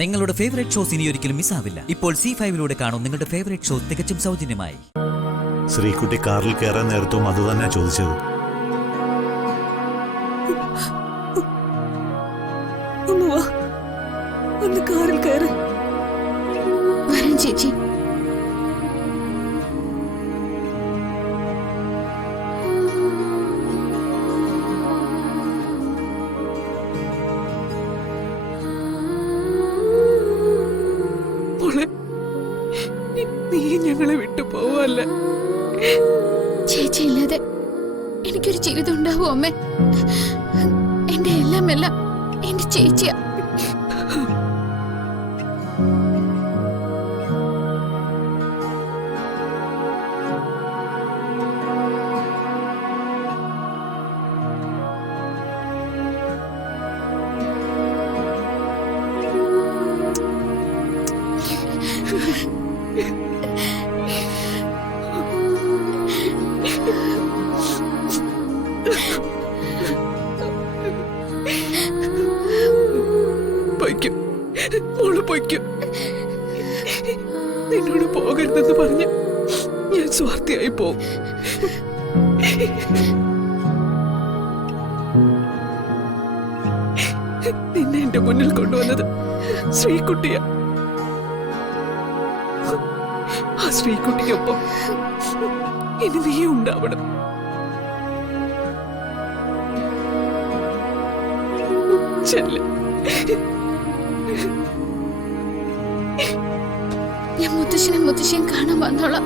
നിങ്ങളുടെ favourite shows ഇനി ഒരിക്കലും മിസ്സാവില്ല. ഇപ്പോൾ C5 കാണും നിങ്ങളുടെ ഫേവറേറ്റ് ഷോ തികച്ചും സൗജന്യമായി. ശ്രീകുട്ടി കാറിൽ കയറാൻ നേരത്തും അത് തന്നെ ചോദിച്ചത്. കാറിൽ കയറി വരാൻ ചേച്ചി. നീ ഞങ്ങളെ വിട്ടു പോവല്ല. ചേച്ചി ഇല്ലാതെ എനിക്കൊരു ജീവിതം ഉണ്ടാവോ അമ്മേ? എന്റെ എല്ലാം എന്റെ ചേച്ചിയാ. നിന്നോട് പോകരുതെന്ന് പറഞ്ഞ് ഞാൻ സ്വാർത്ഥിയായി പോവും. നിന്നെ എന്റെ മുന്നിൽ കൊണ്ടുവന്നത് ശ്രീകുട്ടിയ. ആ ശ്രീകുട്ടിക്കൊപ്പം ഇനി നീ ഉണ്ടാവണം. ചെല്ല. ഞാൻ മുത്തശ്ശിയും കാണാൻ വന്നോളാം.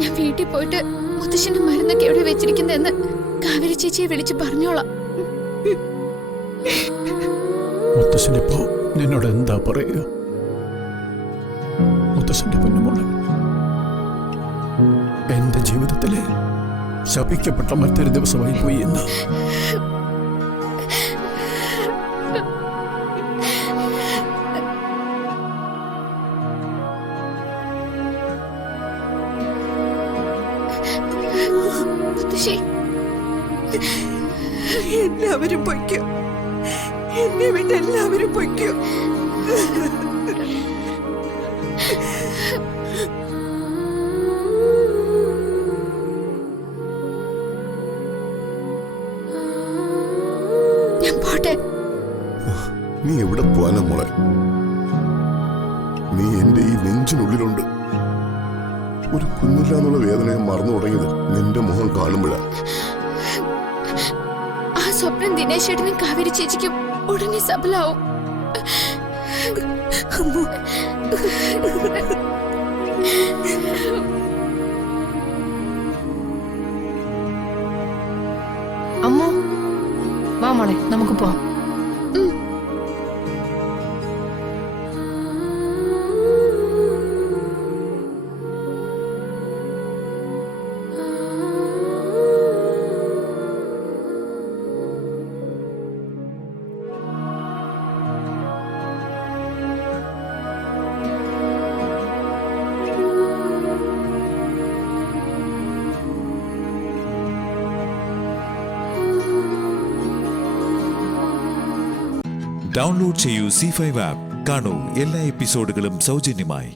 ഞാൻ വീട്ടിൽ പോയിട്ട് മുത്തശ്ശന്റെ മരുന്നൊക്കെ എവിടെ വെച്ചിരിക്കുന്നതെന്ന് കാവേരി ചേച്ചിയെ വിളിച്ച് പറഞ്ഞോളാം. മുത്തശ്ശനിപ്പോ നിന്നോട് എന്താ പറയുക? മുത്തശ്ശന്റെ പൊന്നുമോളെ, എന്റെ ജീവിതത്തിലെ ശപിക്കപ്പെട്ട മറ്റൊരു ദിവസമായി പോയി എന്ന്. എല്ലാവരും പൊയ്ക്കോ, എന്നെ വിട്ട് എല്ലാവരും പൊയ്ക്കോ. ഞാൻ പോട്ടെ. നീ എവിടെ പോവാനാ മോളെ? നീ എന്റെ ഈ നെഞ്ചിനുള്ളിലുണ്ട്. ഒരു കുഞ്ഞില്ലാന്നുള്ള വേദനയെ മറന്നു തുടങ്ങിയത് നിന്റെ മുഖം കാണുമ്പോഴാ. ആ സ്വപ്നം ദിനേശ് ചേട്ടനും കാവേരി ചേച്ചിക്കും ഉടനെ സഫലാവും. അമ്മോ വാ മോളെ, നമുക്ക് പോവാം. ഡൗൺലോഡ് ചെയ്യൂ C5 ആപ്പ്. കാണൂ എല്ലാ എപ്പിസോഡുകളും സൗജന്യമായി.